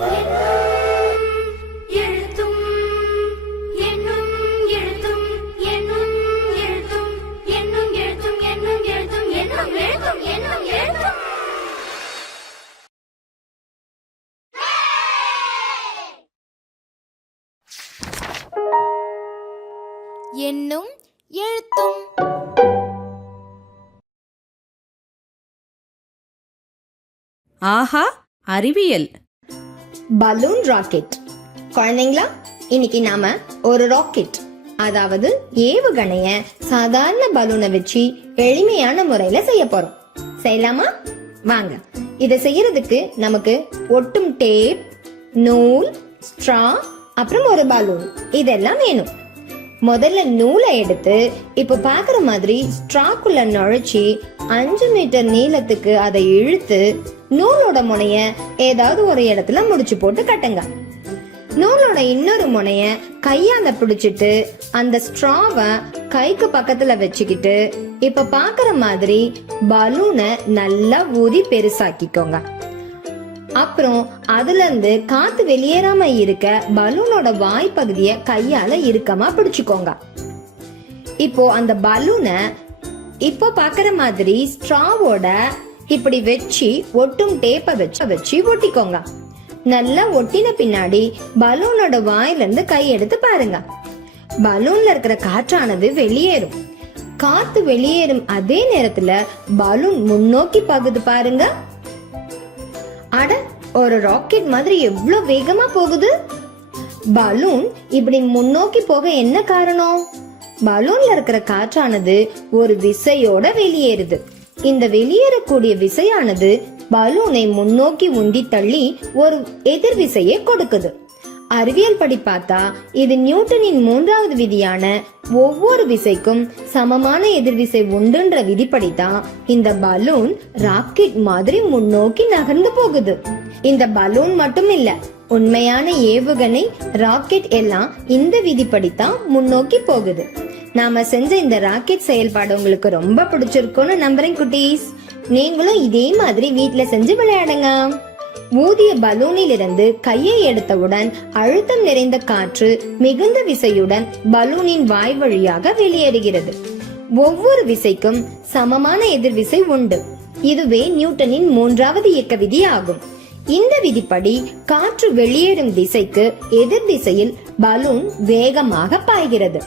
என்னும் என்னும் எழுத்தும் ஆஹா அறிவியல். Balloon rocket. குழந்தைங்களா இன்னைக்கு நாம ஒரு ராக்கெட் அதாவது ஏவுகணைய சாதாரண பலூனை வச்சு எளிமையான முறையில செய்ய போறோம். செய்யலாமா? வாங்க. இதை செய்யறதுக்கு நமக்கு ஒட்டும் டேப் நூல் ஸ்ட்ரா அப்புறம் ஒரு பலூன். இதெல்லாம் வேணும். முதல்ல நூலை எடுத்து இப்ப பாக்குற மாதிரி ஸ்ட்ராக்குள்ள நுழைச்சி அஞ்சு மீட்டர் நீளத்துக்கு அதை இழுத்து நூலோட முனைய ஏதாவது ஒரு இடத்துல முடிச்சு போட்டு கட்டுங்க. நூலோட இன்னொரு முனைய கையால பிடிச்சிட்டு அந்த ஸ்ட்ராவை கைக்கு பக்கத்துல வச்சுக்கிட்டு இப்ப பாக்குற மாதிரி பலூனை நல்லா ஊதி பெருசாக்கிக்கோங்க. அப்புறம் அதுல இருந்து காத்து வெளியேறாம இருக்க பலூனோட வாய் பகுதியை கையால இறுக்கமா பிடிச்சுக்கோங்க. இப்போ அந்த பலூனை இப்போ பாக்குற மாதிரி ஸ்ட்ராவோட இப்படி வச்சு ஒட்டும் டேப்பை வச்சு வச்சு ஒட்டிக்கோங்க. நல்லா ஒட்டின பின்னாடி பலூனோட வாயில இருந்து கை எடுத்து பாருங்க. பலூன்ல இருக்கிற காற்றானது வெளியேறும். காத்து வெளியேறும் அதே நேரத்துல பலூன் முன்னோக்கி பகுது பாருங்க. அட ஒரு ராக்கெட் மாதிரி எவ்வளவு வேகமா போகுது? பலூன் இப்படி முன்னோக்கி போக என்ன காரணம்? பலூன்ல இருக்கிற காற்றானது ஒரு விசையோட வெளியேறுது. இந்த வெளியேறக்கூடிய விசையானது பலூனை முன்னோக்கி உந்தி தள்ளி ஒரு எதிர் விசையை கொடுக்குது. அறிவியல் படி பார்த்தா இது நியூட்டனின் மூன்றாவது விதியான ஒவ்வொரு விசைக்கும் சமமான எதிர்விசை உண்டுன்ற விதிப்படி தான் இந்த பலூன் ராக்கெட் மாதிரி முன்னோக்கி நகர்ந்து போகுது. இந்த பலூன் மட்டும் இல்ல உண்மையான ஏவுகணை ராக்கெட் எல்லாம் இந்த விதிப்படி தான் முன்னோக்கி போகுது. நாம செஞ்ச இந்த ராக்கெட் செயல்பாடு உங்களுக்கு ரொம்ப பிடிச்சிருக்கும்னு நம்புறேன் குட்டீஸ். நீங்களும் இதே மாதிரி வீட்டுல செஞ்சு விளையாடுங்க. ஊதிய பலூனில் இருந்து கையை எடுத்தவுடன் அழுத்தம் நிறைந்த காற்று மிகுந்த விசையுடன் பலூனின் வாய் வழியாக வெளியேறுகிறது. ஒவ்வொரு விசைக்கும் சமமான எதிர்விசை உண்டு. இதுவே நியூட்டனின் மூன்றாவது இயக்க விதி ஆகும். இந்த விதிப்படி காற்று வெளியேறும் திசைக்கு எதிர் திசையில் பலூன் வேகமாக பாய்கிறது.